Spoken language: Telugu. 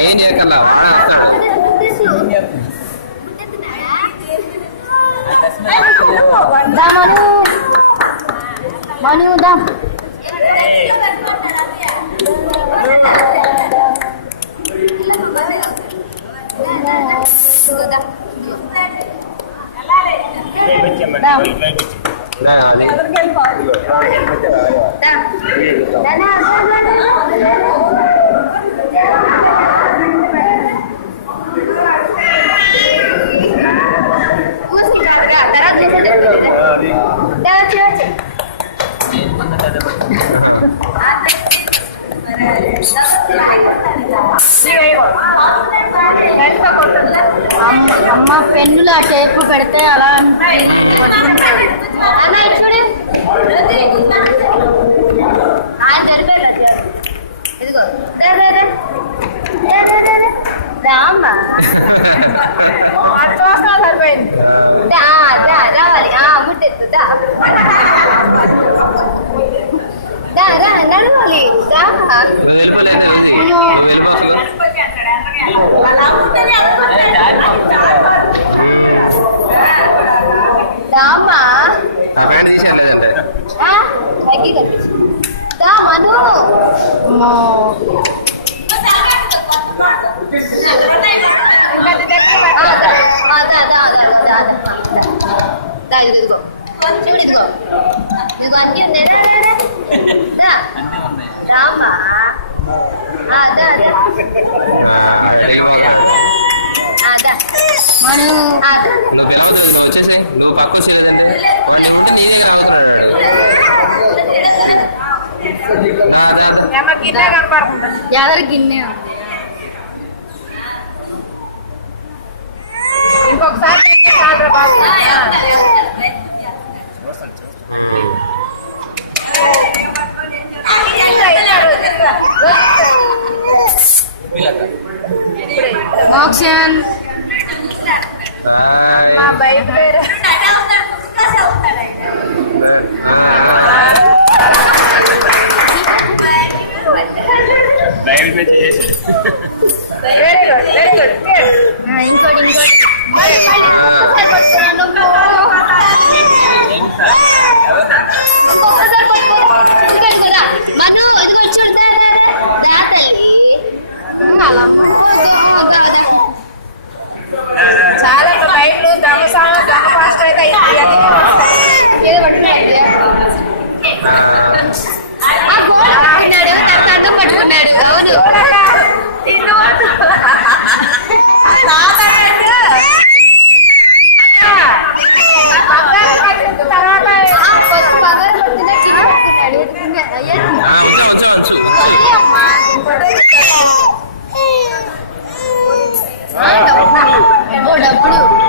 ఏం చేయగల మను దా అమ్మ పెన్నులు ఆ టేపు పెడితే అలా ఇదిగో రామ్మా సరిపోయింది రావాలి ముట్టెత్తు నడవాలి రామ్మా తగ్గి కనిపించు దా మను ఇదిగో చూడు ఇదిగో ఇదిగో అన్నీ ఉన్నాయి రామ్మా మను గిన్నె కనపడుతుంది ఎవరి గిన్నె ఇంకొకసారి మోక్షన్ మా బయట వెరీ గుడ్ ఇంకోటి మధు ఇదిగో చూడదా చాలా బయటలు దొంగ పాస్టర్ అయితే ఏదో పట్టుకున్నాడు తర్వాత పట్టుకున్నాడు అవును డబ్బులు